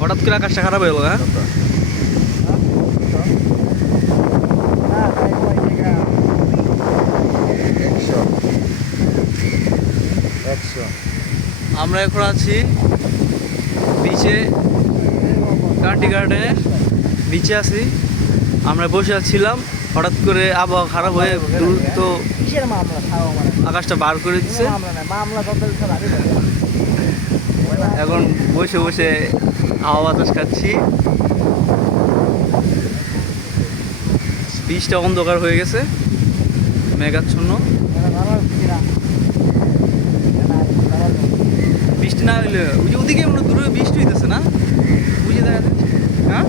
হঠাৎ করে আকাশটা খারাপ হয়ে গেল। হ্যাঁ, আমরা এখন আছি বিচে, কান্টি গার্ডেনের বিচে আছি। আমরা বসে আছিলাম, হঠাৎ করে আবহাওয়া খারাপ হয়ে দ্রুত আকাশটা বার করে দিচ্ছে। এখন বসে বসে হাওয়া বাতাস খাচ্ছি। বীজটা অন্ধকার হয়ে গেছে, মেঘাচ্ছন্ন। বৃষ্টি না হইলে ওই যে ওদিকে মনে দূরে বৃষ্টি হইতেছে না, বুঝে দেখা যাচ্ছে। হ্যাঁ,